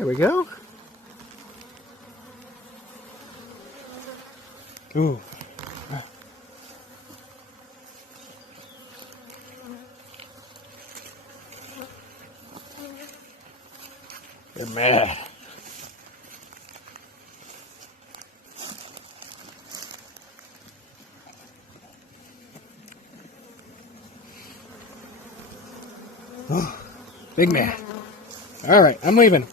There we go. Ooh. You're mad. Big man. All right, I'm leaving.